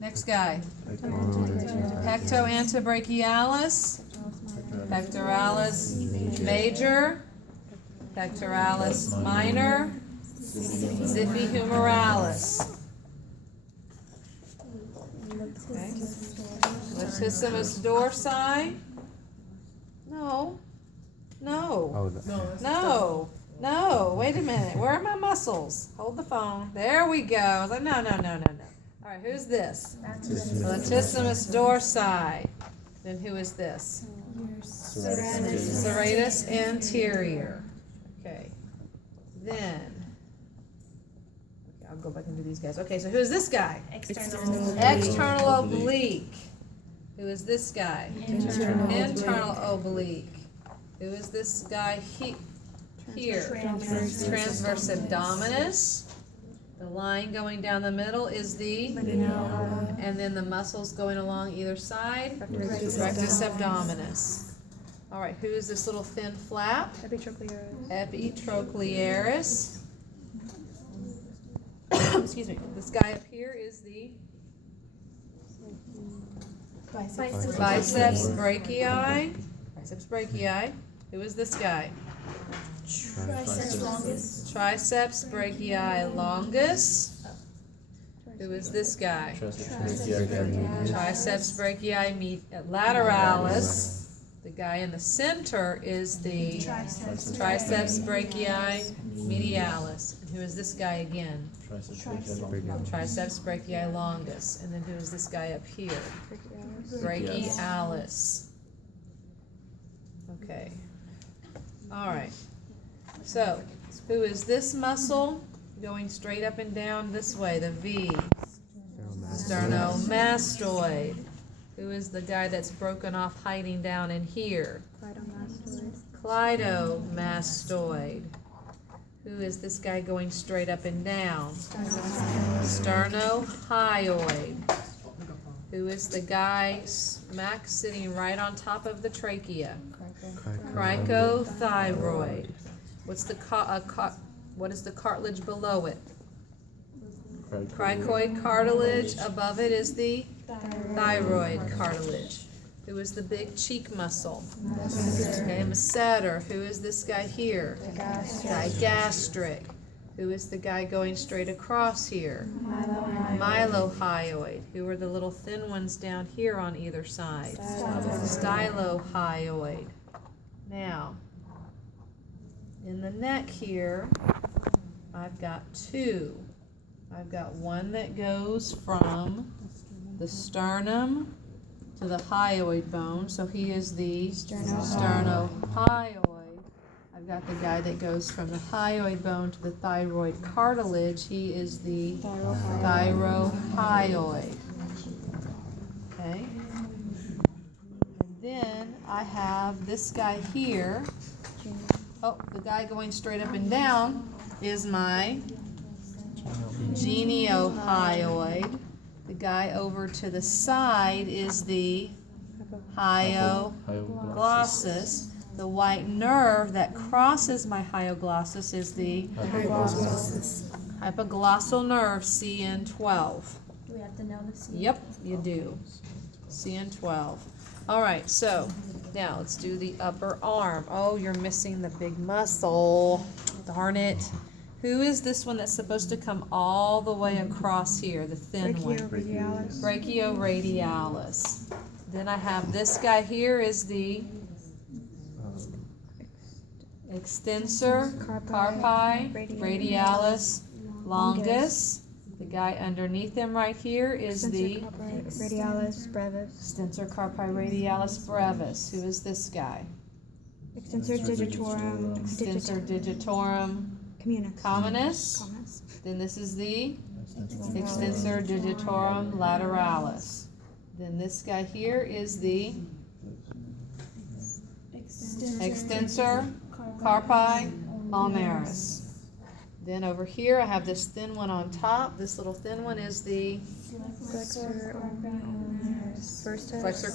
Next guy. Pectoantebrachialis. Pectoralis major. Pectoralis minor. Ziphihumeralis. Okay. Latissimus dorsi. No. No. Wait a minute. Where are my muscles? Hold the phone. There we go. I was like, no. All right, who's this? Latissimus dorsi. Then who is this? Serratus anterior. Okay. Then, I'll go back and do these guys. Okay, so who's this guy? External oblique. Who is this guy? Internal oblique. Who is this guy here? Transverse abdominis. The line going down the middle is the, and then the muscles going along either side, rectus abdominis. All right, who is this little thin flap? Epitrochlearis. Excuse me. This guy up here is the biceps brachii. Biceps brachii. Who is this guy? Triceps brachii longus. Who is this guy? Triceps brachii lateralis. The guy in the center is the triceps brachii medialis. And who is this guy again? Triceps brachii longus. And then who is this guy up here? Brachialis. Okay. All right. So, who is this muscle going straight up and down this way? The V. Sternomastoid. Who is the guy that's broken off hiding down in here? Clitomastoid. Who is this guy going straight up and down? Sternohyoid. Who is the guy smack sitting right on top of the trachea? Cricothyroid. What is the cartilage below it? Cricoid cartilage. Above it is the thyroid cartilage. Who is the big cheek muscle? Okay, masseter. Who is this guy here? Digastric. Who is the guy going straight across here? Mylohyoid. Who are the little thin ones down here on either side? Stylohyoid. Now, in the neck here, I've got two. I've got one that goes from the sternum to the hyoid bone, so he is the sternohyoid. I've got the guy that goes from the hyoid bone to the thyroid cartilage. He is the thyrohyoid. Okay. And then I have this guy here. Oh, the guy going straight up and down is my geniohyoid. The guy over to the side is the hyoglossus. The white nerve that crosses my hyoglossus is the hypoglossal nerve, CN12. Do we have to know the C? Yep, you do. CN12. All right, so now let's do the upper arm. Oh, you're missing the big muscle. Darn it. Who is this one that's supposed to come all the way across here, the thin one? Brachioradialis. Then I have this guy here is the extensor carpi radialis longus. The guy underneath him right here is the Radialis brevis. extensor carpi radialis brevis. Who is this guy? Extensor digitorum. Extensor digitorum communis. Then this is the extensor digitorum lateralis. Then this guy here is the extensor carpi ulnaris. Then over here I have this thin one on top. This little thin one is the flexor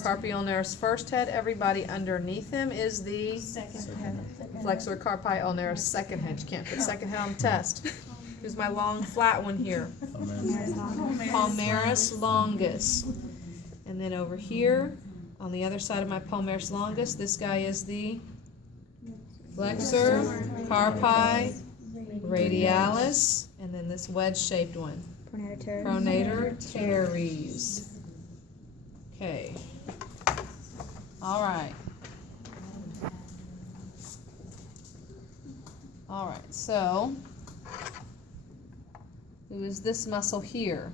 carpi ulnaris first head. Everybody underneath him is the flexor carpi ulnaris second head. You can't put second head on the test. Who's my long flat one here? Palmaris longus. And then over here, on the other side of my palmaris longus, this guy is the flexor carpi radialis, and then this wedge-shaped one, pronator teres. Okay. All right. All right, so who is this muscle here?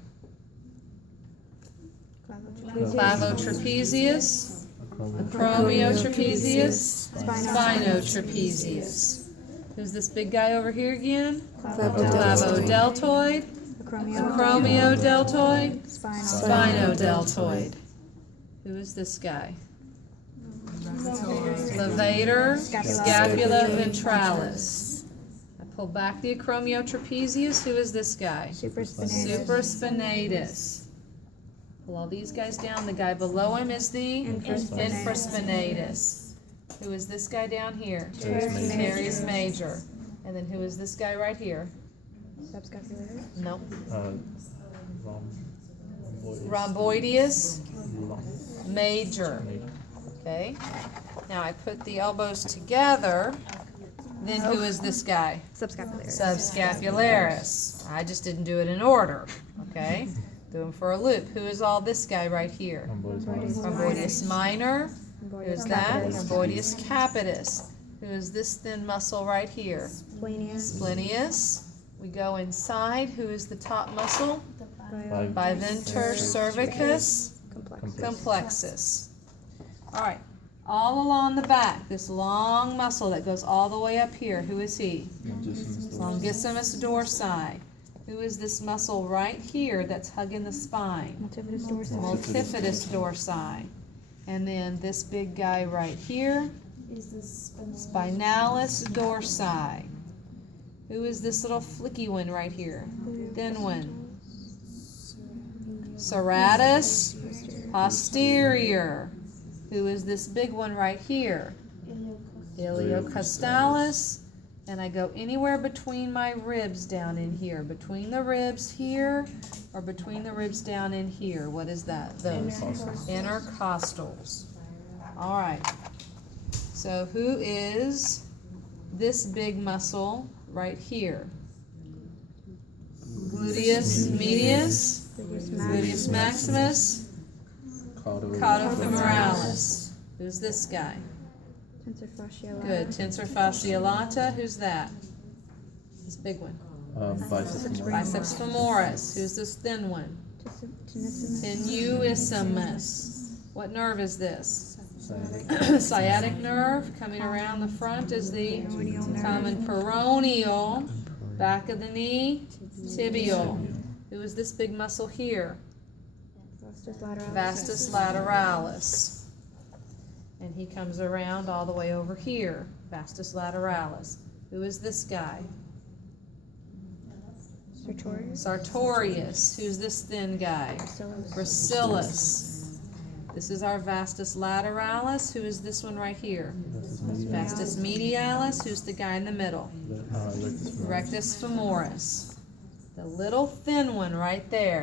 Clavotrapezius, acromiotrapezius, spinotrapezius. Who's this big guy over here again? Clavodeltoid, acromiodeltoid, spinodeltoid. Who is this guy? Levator, scapula ventralis. I pull back the acromiotrapezius. Who is this guy? Supraspinatus. Pull all these guys down. The guy below him is the infraspinatus. Who is this guy down here? Teres major. And then who is this guy right here? Subscapularis. Nope. Rhomboideus major. Okay. Now I put the elbows together. Then who is this guy? Subscapularis. Subscapularis. I just didn't do it in order. Okay. Do them for a loop. Who is all this guy right here? Rhomboideus minor. Who is that? Rhomboideus capitis. Who is this thin muscle right here? Splenius. We go inside. Who is the top muscle? Biventor cervicus complexus. All right. All along the back, this long muscle that goes all the way up here. Who is he? Longissimus dorsi. Who is this muscle right here that's hugging the spine? Multifidus dorsi. And then this big guy right here, spinalis dorsi. Who is this little flicky one right here? Thin one. Serratus posterior. Who is this big one right here? Iliocostalis. And I go anywhere between my ribs down in here. Between the ribs here or between the ribs down in here. What is that? Those. Intercostals. All right. So who is this big muscle right here? Gluteus medius, gluteus maximus, caudofemoralis. Who's this guy? Tensor fasciolata. Good. Tensor fasciolata. Who's that? This big one. Biceps femoris. Who's this thin one? Tenuissimus. What nerve is this? Sciatic nerve. Coming around the front is the common peroneal. Back of the knee, tibial. Who is this big muscle here? Vastus lateralis. And he comes around all the way over here. Vastus lateralis. Who is this guy? Sartorius. Who's this thin guy? Gracilis. This is our vastus lateralis. Who is this one right here? Vastus medialis. Who's the guy in the middle? Rectus femoris. The little thin one right there.